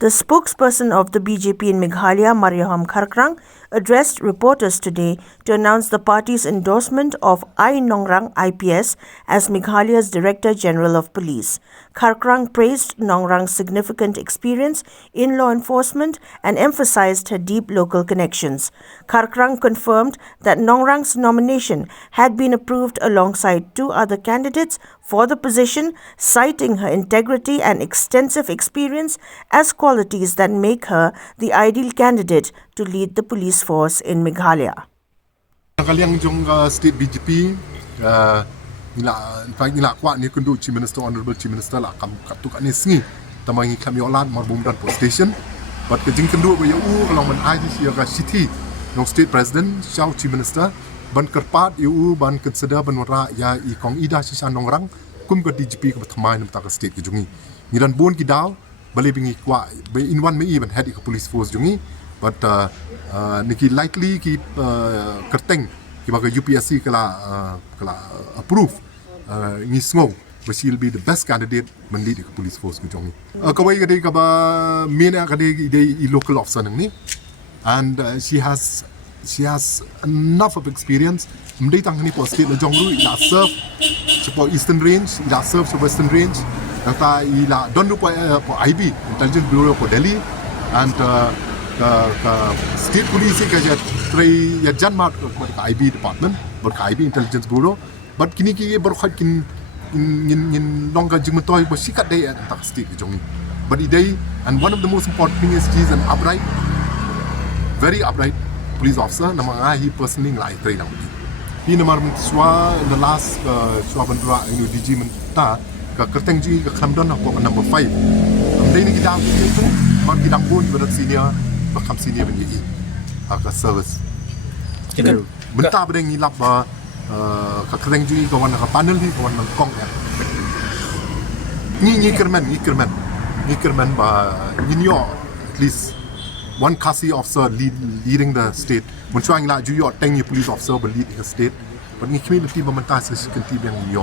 The spokesperson of the BJP in Meghalaya, Mariahom Kharkrang, addressed reporters today to announce the party's endorsement of I Nongrang IPS as Meghalaya's Director General of Police. Kharkrang praised Nongrang's significant experience in law enforcement and emphasized her deep local connections. Kharkrang confirmed that Nongrang's nomination had been approved alongside two other candidates for the position, citing her integrity and extensive experience as qualities that make her the ideal candidate to lead the police force in Meghalaya. Kaliang jong state BJP nila kuat ni kundu Chief Minister Honorable Chief Minister la kam katuk ani singi tamangi kami olat marbum dan post station but ke jing kundu ya kalau man ai si ga city no state president Shao Chief Minister ban kerpat yu ban consider ban wara ya I kong ida si Nongrang kum ke DGP ke thamai nam ta state ke jungi ni dan bon ki daw bale bingi kwa in one me even head ke police force jungi but niki likely ki kerteng ki baga UPSC kala approve ni sngo but she'll be the best candidate man lead ke police force ke jongi kawai kade ka ba mena kade ide local officer ni and she has enough of experience mdai tang ni post state jongru ila serve support eastern range ila serve western range kata ila don po IB intelligence bureau for Delhi and state police ka try ya janmat ko IB department ber IB intelligence bureau but kini ki ber khat kin longga jimtoy bo sikat day at state jongi but idai and one of the most important thing is she is an upright, very upright police officer nama he personally like try now he namar swa the last swa bandra DG menta ka kerteng ji ka khamdon ko number 5 amdai ni kita itu mar kita pun berat senior bakam senior ben yi ka service menta bedeng ni lap ka kerteng ji ka wan ka panel ni ka wan kong ya ni kerman ba in your at least one Kasi officer leading the state. Mun chuang la ju yo teng police officer lead the state. But ni community ba menta se kan ti bang yo.